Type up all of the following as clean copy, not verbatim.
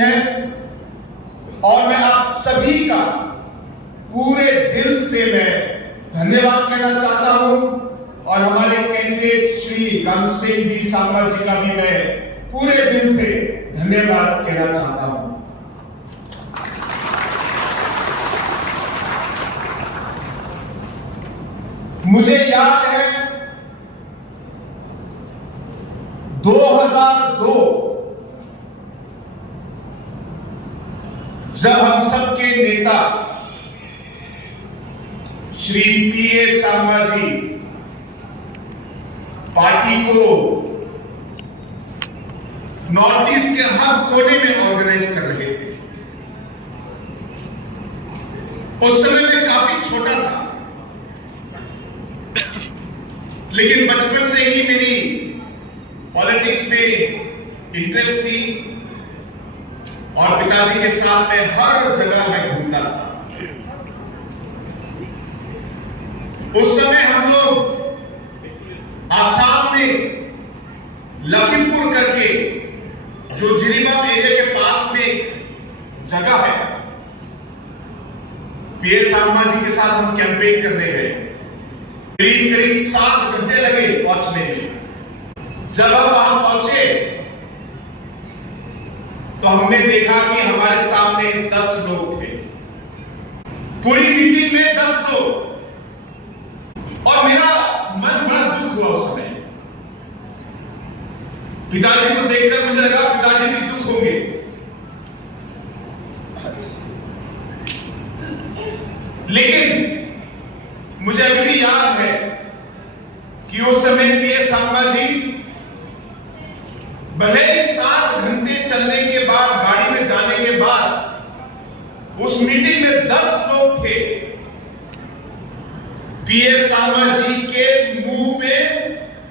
है और मैं आप सभी का पूरे दिल से मैं धन्यवाद कहना चाहता हूं और हमारे कैंडिडेट श्री गमसिंह बी सांबा जी का भी मैं पूरे दिल से धन्यवाद कहना चाहता हूं। मुझे याद है 2002 जब हम सबके नेता श्री पीए सांबा जी पार्टी को नॉर्थ ईस्ट के हर कोने में ऑर्गेनाइज कर रहे थे। उस समय मैं काफी छोटा था, लेकिन बचपन से ही मेरी पॉलिटिक्स में इंटरेस्ट थी और पिताजी के साथ में हर जगह में घूमता था। उस समय हम लोग आसाम में लखीमपुर करके जो जिरीबाम एरिया के पास में जगह है, पीए सांबा जी के साथ हम कैंपेन करने गए। करीब 7 घंटे लगे पहुंचने में। जब हम वहां पहुंचे तो हमने देखा कि हमारे सामने 10 लोग थे, पूरी मीटिंग में 10 लोग, और मेरा मन बड़ा दुख हुआ उस समय। पिताजी को देखकर मुझे लगा पिताजी भी दुख होंगे, लेकिन मुझे अभी भी याद है कि उस समय पीए सांबा जी भले ही 7 घंटे चलने के बाद, गाड़ी में जाने के बाद, उस मीटिंग में 10 लोग थे। पीए सांबा जी के मुंह में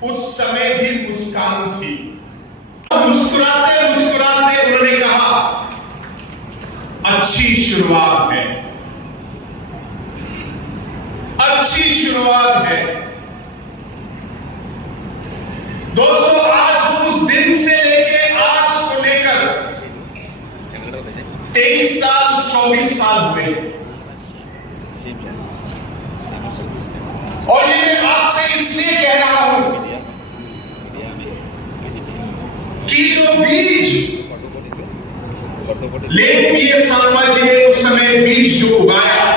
उस समय भी मुस्कान थी। मुस्कुराते मुस्कुराते उन्होंने कहा, अच्छी शुरुआत है, अच्छी शुरुआत है। दोस्तों, आज उस दिन से लेके आज को लेकर 23 साल 24 साल हुए, और ये मैं आपसे इसलिए कह रहा हूं कि जो बीज लेट पीए सांबा जी ने उस समय बीज जो उगाया,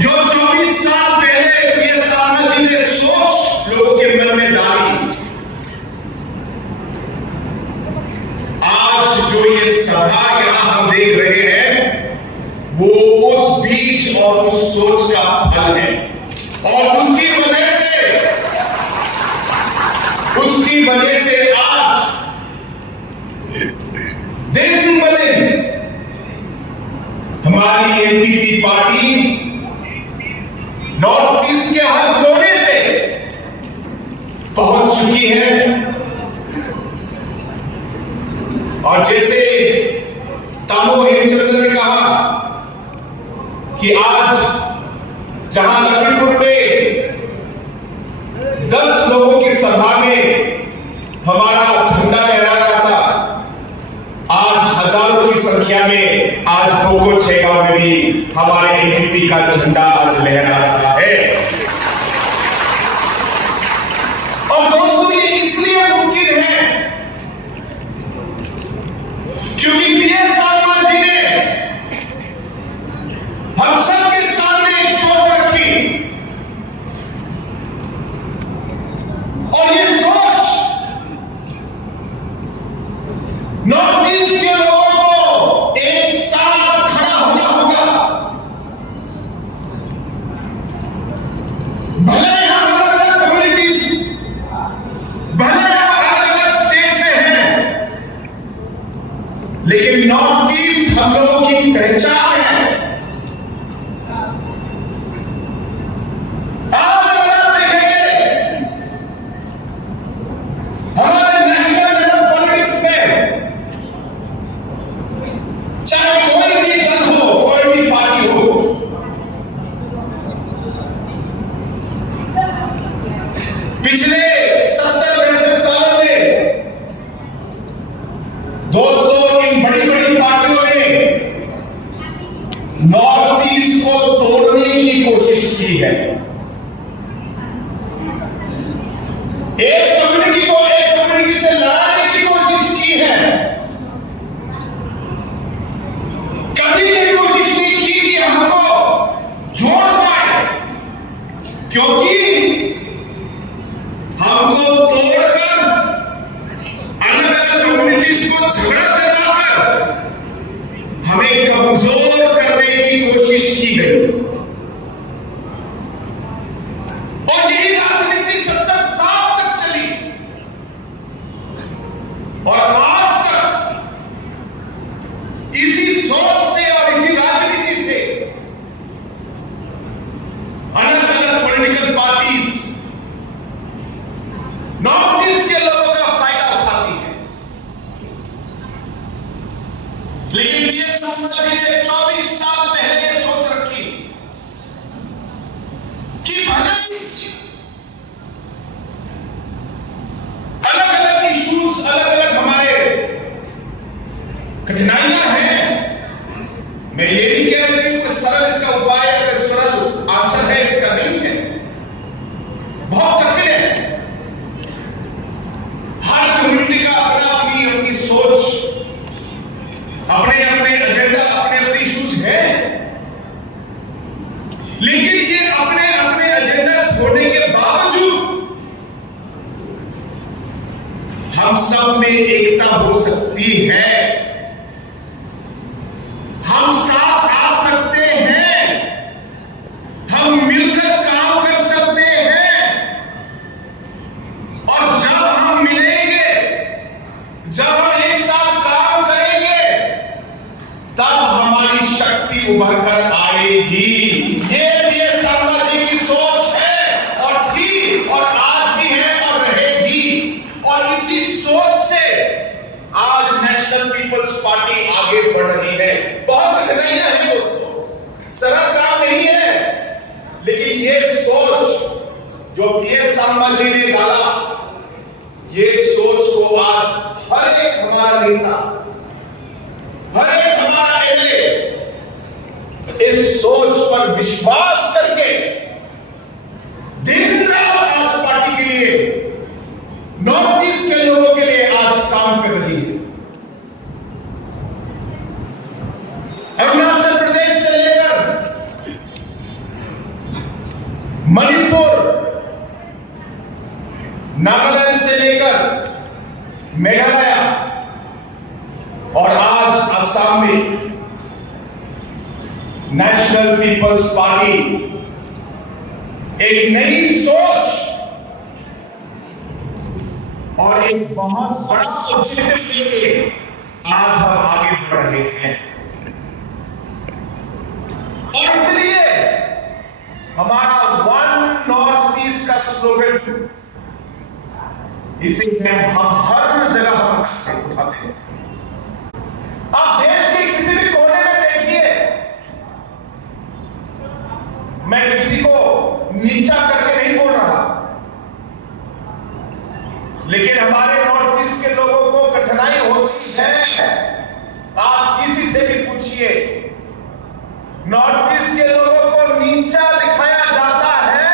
जो 24 साल पहले पीए सांबा जी ने सोच लोगों के मन में डाली, आज जो ये सभा यहां हम देख रहे हैं वो उस बीज और उस सोच का फल है। और उसकी वजह से आज दिन ब दिन हमारी एनपीपी पार्टी नॉर्थ ईस्ट के हर कोने पे पहुंच चुकी है। और जैसे तामो हेमचंद्र ने कहा कि आज जहां लखीमपुर में 10 लोगों की सभा में हमारा झंडा लहराया था, आज हजारों की संख्या में आज कोको छेगांव में भी हमारे एनपीपी का झंडा आज लहरा रहा है। और दोस्तों, ये इसलिए मुमकिन है क्योंकि पीए सांबा जी ने हम सबके सामने एक सोच रखी, और ये सोच नॉर्थ ईस्ट के लोगों को एक साथ खड़ा होना होगा। भले हम अलग अलग कम्युनिटीज, भले हम अलग अलग स्टेट से हैं, लेकिन नॉर्थ ईस्ट हम लोगों की पहचान है। आज अगर आप देखेंगे हमारे नेशनल लेवल पॉलिटिक्स में, चाहे कोई भी दल हो, कोई भी पार्टी हो, पिछले 70-72 सालों में झगड़ा करवाकर हमें कमजोर करने की कोशिश की गई और यही राजनीति 70 साल तक चली और आज तक इसी सोच से और इसी राजनीति से अलग अलग पॉलिटिकल पार्टीज नॉर्थ ईस्ट के लोगों का फायदा उठाती है। लेकिन ये संसद ने 24 साल पहले सोच रखी कि भले अलग अलग इश्यूज, अलग अलग हमारे कठिनाइयां हैं, मैं ये नहीं कह रही कि कोई सरल इसका उपाय है, कोई सरल आंसर है, इसका नहीं है, बहुत कठिन है। हर कम्युनिटी का अपनी सोच, अपने एजेंडा, अपने इश्यूज है, लेकिन ये अपने एजेंडा होने के बावजूद हम सब में एकता हो सकती है, हम साथ आ सकते हैं, हम मिलकर काम कर सकते हैं और जब हम मिलेंगे, जब हम एक साथ काम करेंगे, तब हमारी शक्ति उभर कर आएगी। ये शर्मा जी की सोच है और थी और आज भी है और रहेगी और इसी सोच से आज नेशनल पीपल्स पार्टी आगे बढ़ रही है। बहुत कठिनाइयां हैं दोस्तों, सरल काम नहीं है, लेकिन ये सोच जो ये शर्मा जी ने डाला, ये सोच को आज हर एक हमारा नेता, हर एक हमारा एमएलए इस सोच पर विश्वास करके दिन रात आज पार्टी के लिए, नॉर्थ ईस्ट के लोगों के लिए आज काम कर रही है। अरुणाचल प्रदेश से लेकर मणिपुर, नागालैंड से लेकर मेघालय और आज असम में नेशनल पीपल्स पार्टी एक नई सोच और एक बहुत बड़ा ऑब्जेक्टिव लेके आज हम आगे बढ़ रहे हैं और इसलिए हमारा वन नॉर्थ ईस्ट का स्लोगन, इसे हम हर जगह हम उठाते हैं। आप देश के किसी भी कोने में देखिए, मैं किसी को नीचा करके नहीं बोल रहा, लेकिन हमारे नॉर्थ ईस्ट के लोगों को कठिनाई होती है। आप किसी से भी पूछिए, नॉर्थ ईस्ट के लोगों को नीचा दिखाया जाता है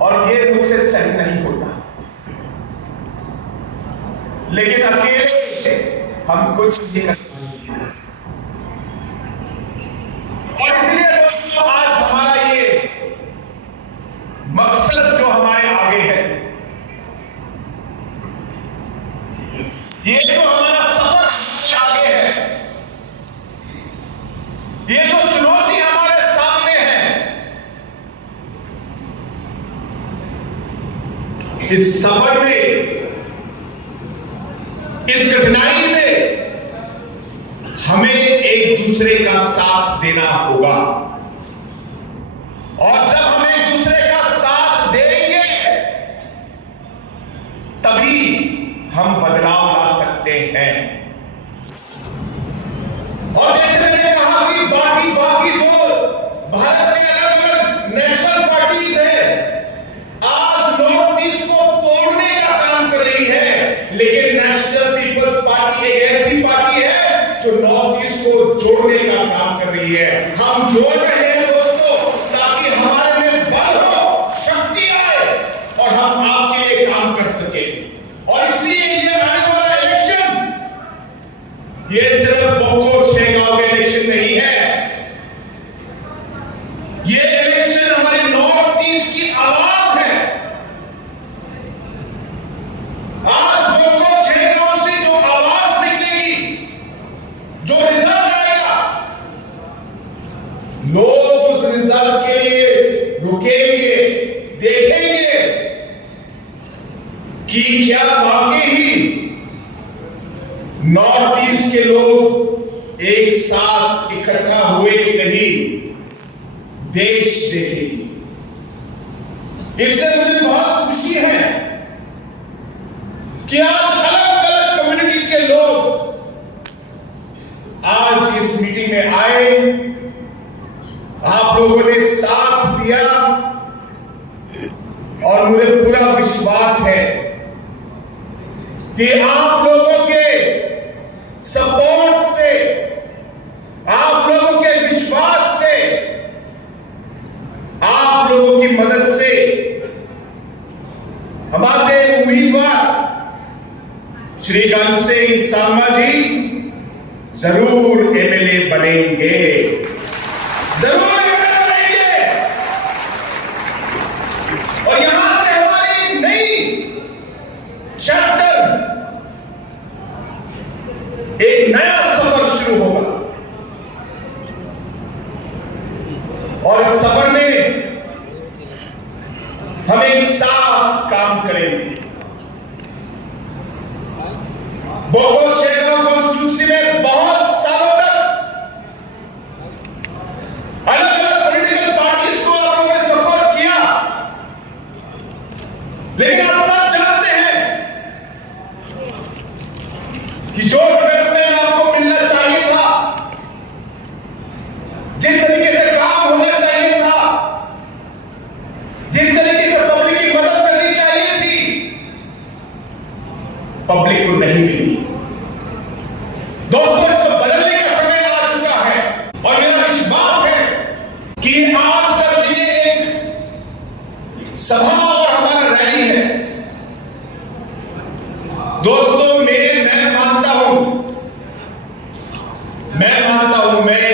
और ये मुझसे सहन नहीं होता, लेकिन अकेले हम कुछ नहीं कर पाएंगे। और इसलिए दोस्तों आज हमारा ये मकसद जो हमारे आगे है, ये जो हमारा सफर हमारे आगे है, ये जो चुनौती हमारे सामने है, इस सफर में, इस कठिनाई में हमें एक दूसरे का साथ देना होगा और जब हम एक दूसरे का साथ देंगे तभी हम बदलाव ला सकते हैं। और जैसे मैंने कहा कि बाकी जो भारत में अलग अलग नेशनल पार्टीज है, आज नॉर्थ ईस्ट को तोड़ने का काम कर रही है, लेकिन नेशनल पीपल्स पार्टी एक ऐसी पार्टी है जो नॉर्थ ईस्ट को जोड़ने का काम कर रही है। हम जोड़ रहे हैं दोस्तों, ताकि हमारे में बल हो, शक्ति आए और हम आपके लिए काम कर सके। और इसलिए ये आने वाला इलेक्शन, ये सिर्फ बोको 6 गांव का इलेक्शन नहीं है, ये इलेक्शन हमारे नॉर्थ ईस्ट की आवाज है। आज बोको 6 गांव से जो कि क्या वाकई ही नॉर्थ ईस्ट के लोग एक साथ इकट्ठा हुए कि नहीं, देश देखेगी। इसलिए मुझे बहुत खुशी है कि आज अलग अलग कम्युनिटी के लोग आज इस मीटिंग में आए, आप लोगों ने साथ दिया और मुझे पूरा विश्वास है कि आप लोगों के सपोर्ट से, आप लोगों के विश्वास से, आप लोगों की मदद से हमारे उम्मीदवार श्री घनसिंह सांबा जी जरूर एमएलए बनेंगे, जरूर एमएलए बनेंगे। और यहां से हमारी नई चैप्टर, एक नया सफर शुरू होगा और इस सफर में हम एक साथ काम करेंगे। बोको शेगांव कॉन्स्टिट्यूंसी में बहुत सालों तक अलग अलग पॉलिटिकल पार्टीज को आप लोगों ने सपोर्ट किया, लेकिन आप सब जानते हैं कि जो डेवलपमेंट आपको मिलना चाहिए था, जिस तरीके से काम होना चाहिए था, जिस तरीके से पब्लिक की मदद करनी चाहिए थी, पब्लिक को नहीं मिली। दोस्तों, इसको बदलने का समय आ चुका है और मेरा विश्वास है कि आज का जो ये एक सभा और हमारा रैली है, दोस्तों मैं मानता हूं, मैं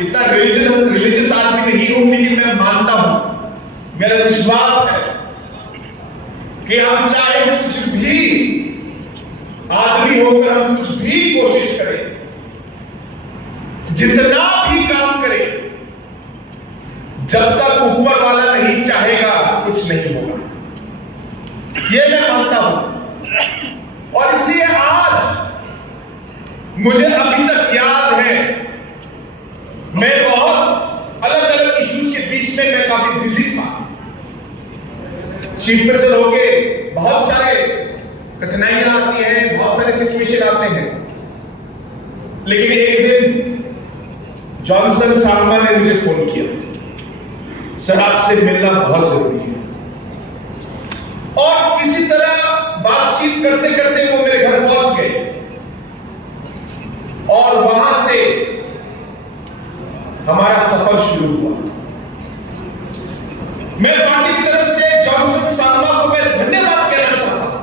इतना रिलीजियस आदमी नहीं हूं, लेकिन मैं मानता हूं, मेरा विश्वास है कि हम चाहे कुछ भी आदमी होकर हम कुछ भी कोशिश करें, जितना भी काम करें, जब तक ऊपर वाला नहीं चाहेगा कुछ नहीं होगा, ये मैं मानता हूं। और इसलिए आज मुझे अभी तक याद है, मैं बहुत अलग अलग इश्यूज के बीच में मैं काफी बिजी था, चीफ मिनिस्टर होके बहुत सारे कठिनाइयां आती हैं, बहुत सारे सिचुएशन आते हैं, लेकिन एक दिन जॉनसन सांबा ने मुझे फोन किया, सर आपसे मिलना बहुत जरूरी है। और किसी तरह बातचीत करते करते वो मेरे घर पहुंच गए और वहां से हमारा सफर शुरू हुआ। मैं पार्टी की तरफ से जॉनसन सांबा को मैं धन्यवाद कहना चाहता हूं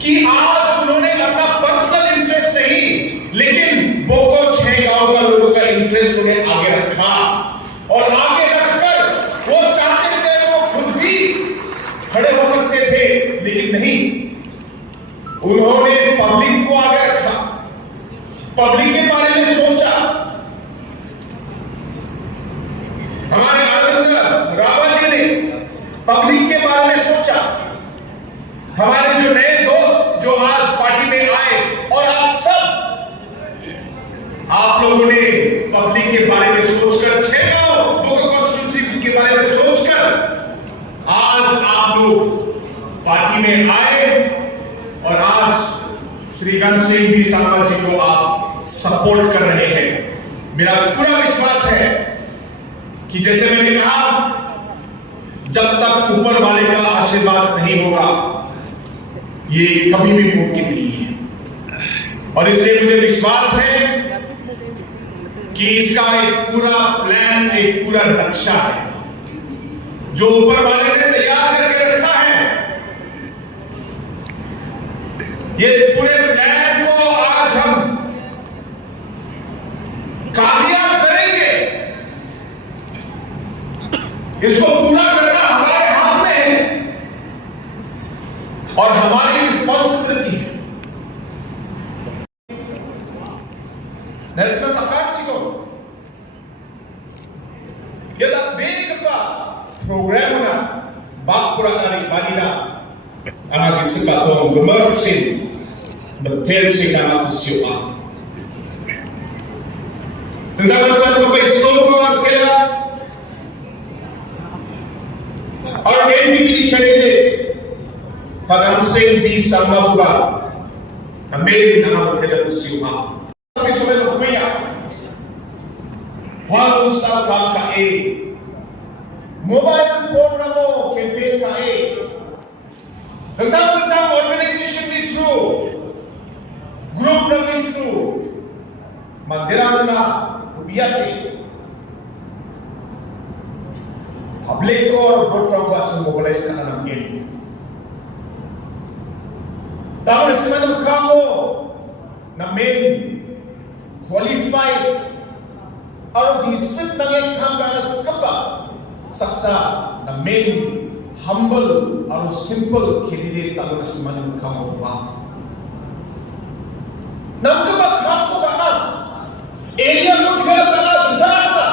कि आज उन्होंने अपना पर्सनल इंटरेस्ट नहीं, लेकिन बोको 6 गांव का लोगों का इंटरेस्ट उन्हें आगे रखा और आगे रखकर वो चाहते थे वो खुद भी खड़े हो सकते थे, लेकिन नहीं, उन्होंने पब्लिक को आगे रखा, पब्लिक के बारे में सोचा। हमारे अरविंद रावत जी ने पब्लिक के बारे में सोचा, हमारे जो नए दोस्त जो आज पार्टी में आए और आप सब, आप लोगों ने पब्लिक के बारे में सोचकर, 6 गांव बोको कॉन्स्टिट्यूंसी के बारे में सोचकर आज आप लोग पार्टी में आए और आज श्री घनसिंह भी सांबा जी को आप सपोर्ट कर रहे हैं। मेरा पूरा विश्वास है कि जैसे मैंने कहा, जब तक ऊपर वाले का आशीर्वाद नहीं होगा ये कभी भी मुमकिन नहीं है। और इसलिए मुझे विश्वास है कि इसका एक पूरा प्लान, एक पूरा नक्शा है जो ऊपर वाले ने तैयार करके रखा है। ये पूरे प्लान को आज हम कामयाब करेंगे, इसको पूरा करना हमारे हाथ में है और हमारी रिस्पॉन्सिबिलिटी है। Nästa sabbatical. Yada big pa programuna bakura dari balila ang isikatong gumersin betensi na kusyuan. Tentang sa mga sobrang kaya our NPP candidate pag-ansing di sa mabuba na may na mga kusyuan. Kami sumunod kuya walang sa ka mobile phone na mo campaign ka tentang organization ni true group na ni true magdirang na ubiyate public or broadcast watch mobilize ka na ng kini tapos sila ng kamo na main qualified or disip na ngayon kang skapa saksa na main humble or simple candidate talo na sila ng kamo ba nagkabaghan ko ka na area ko tigala tala data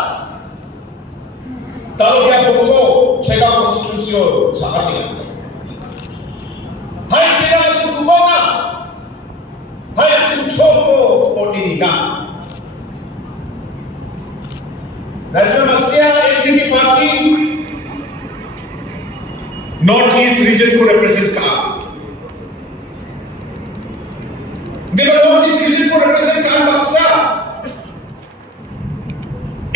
talo kaya ko siya ka konstitusyon sa atin hay pinaka sa kumona hay sa choko o nina nasa masya NPP party Northeast region को represent का देखो Northeast region को represent का बक्सा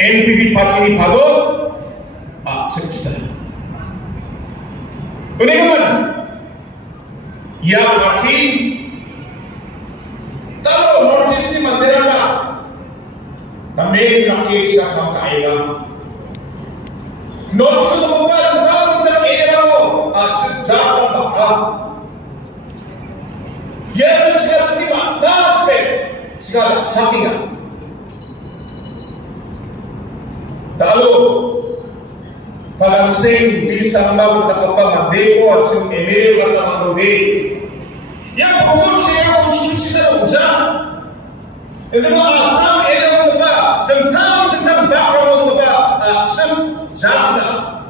NPP party ni भागो success उन्हें कमन या party तालो Northeast ni मंदिर का na main rakyat siya kang kaiba Northeast to magpalang tao ng area mo at sejak ng baka yan ang siya sa nakapit siya sa tiga talo palangsing bisa mawag na kapamandeko at siyang emili ka na manudi yan kung siya konstitusi sa uja ito mo asam area mo ba tentang background mo ba Janda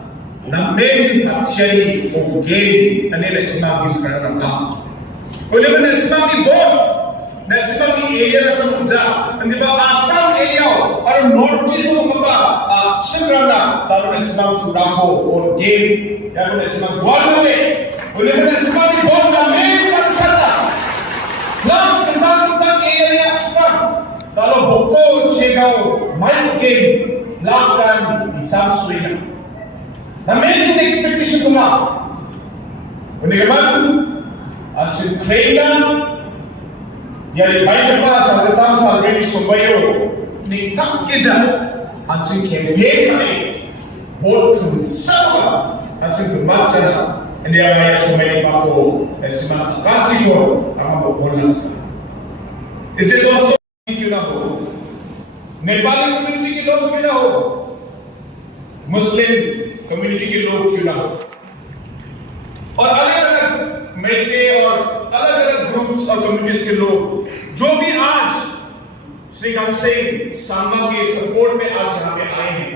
na main partially o game na nila ismang iskarang ka. O naman na ismang i-board na ismang i-area na sa munda. Hindi ba asam area o northeast mo ba sigrang na talo na ismang kurako o game yan na ismang buwan na o naman na ismang i-board na main partially lang tentang area sigrang talo buko sigaw mind game lakukan isang swina. Amazing expectation ko nga. Kundi naman, at si Krena, yari bayan pa sa datang sa Reni Subayo, ni Takke dyan, at si campaign ka board kong sama, at si Dumatsa na, hindi ang maya sumay pa ko, at si Masakati ko, ang mabubulas ka. इसलिए दोस्तों क्यों ना हो Nepali community के लोग क्यों ना हो मुस्लिम कम्युनिटी के लोग क्यों ना हो और अलग-अलग मैते और अलग-अलग ग्रुप्स और कम्युनिटीज के लोग जो भी आज श्रीकांत सिंह सांबा के सपोर्ट में आज यहाँ पे आए हैं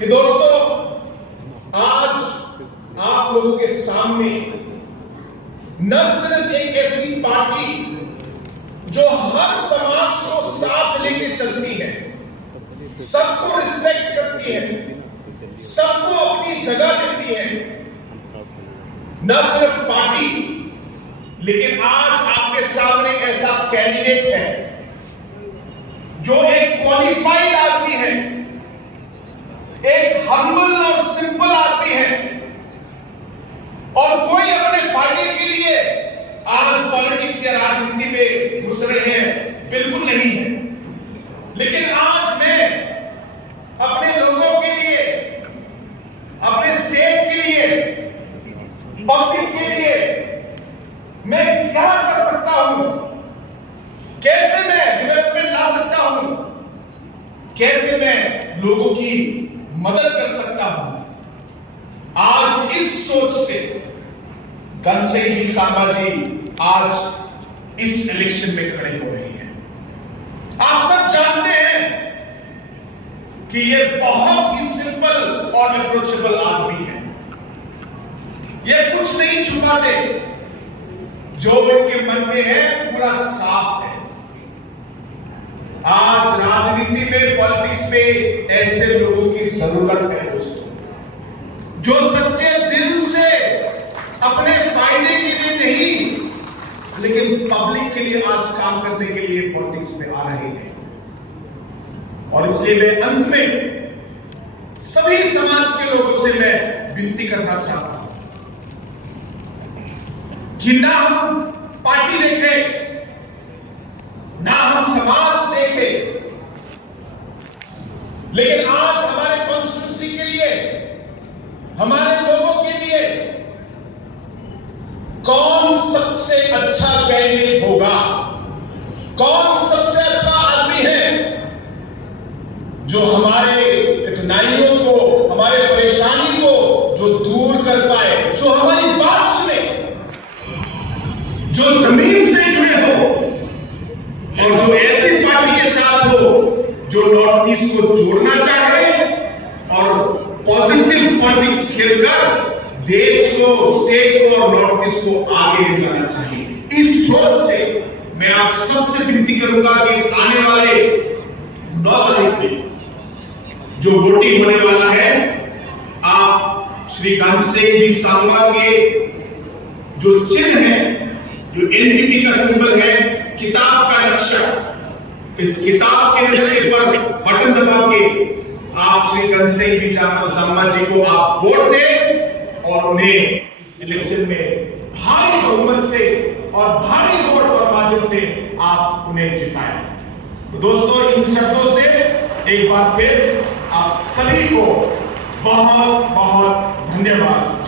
कि दोस्तों आज आप लोगों के सामने न सिर्फ एक ऐसी पार्टी जो हर समाज को साथ लेके चलती है, सबको रिस्पेक्ट करती है, सबको अपनी जगह देती है, न सिर्फ पार्टी, लेकिन आज आपके सामने ऐसा कैंडिडेट है जो एक क्वालिफाइड आदमी है, एक हम्बल और सिंपल आदमी है और कोई अपने फायदे के लिए आज पॉलिटिक्स या राजनीति में घुस रहे हैं, बिल्कुल नहीं है। लेकिन आज मैं अपने लोगों के लिए, अपने स्टेट के लिए, पब्लिक के लिए मैं क्या कर सकता हूं, कैसे मैं डेवलपमेंट ला सकता हूं, कैसे मैं लोगों की मदद कर सकता हूं, आज इस सोच से घनसिंह सांबा जी आज इस इलेक्शन में खड़े हो रहे हैं। आप सब जानते हैं कि ये बहुत ही सिंपल और अप्रोचेबल आदमी है। ये कुछ नहीं छुपाते, जो इनके मन में है पूरा साफ है। आज राजनीति में, पॉलिटिक्स में ऐसे लोगों की जरूरत है दोस्तों, जो सच्चे दिल से अपने फायदे के लिए नहीं लेकिन पब्लिक के लिए आज काम करने के लिए पॉलिटिक्स में आ रहे हैं। और इसलिए मैं अंत में सभी समाज के लोगों से मैं विनती करना चाहता हूं कि ना हम पार्टी देखें, ना हम समाज देखें, लेकिन आज हमारे कॉन्स्टिट्यूंसी के लिए, हमारे लोगों के लिए कौन सबसे अच्छा कैंडिडेट होगा, कौन सबसे अच्छा आदमी है जो हमारे कठिनाइयों को, हमारे परेशानी को जो दूर कर पाए, जो हमारी बात सुने, जो जमीन से जुड़े हो और जो ऐसी पार्टी के साथ हो जो नॉर्थ ईस्ट को जोड़ना चाहे और पॉजिटिव पॉलिटिक्स खेलकर देश को, स्टेट को और नॉर्थ ईस्ट को आगे ले जाना चाहिए। इस सोच से मैं आप सबसे विनती करूंगा कि इस आने वाले 9 तारीख से जो वोटिंग होने वाला है, आप श्री घनश्याम जी सांबा के जो चिन्ह है, जो एनडीपी का सिंबल है, किताब का नक्शा, इस किताब के नक्शे पर बटन दबा के आप श्री घनश्याम जी सांबा जी को आप वोट दें और उन्हें इस इलेक्शन में भारी बहुमत से और भारी वोट और मार्जिन से आप उन्हें जिताएं। तो दोस्तों, इन शब्दों से एक बार फिर आप सभी को बहुत बहुत धन्यवाद।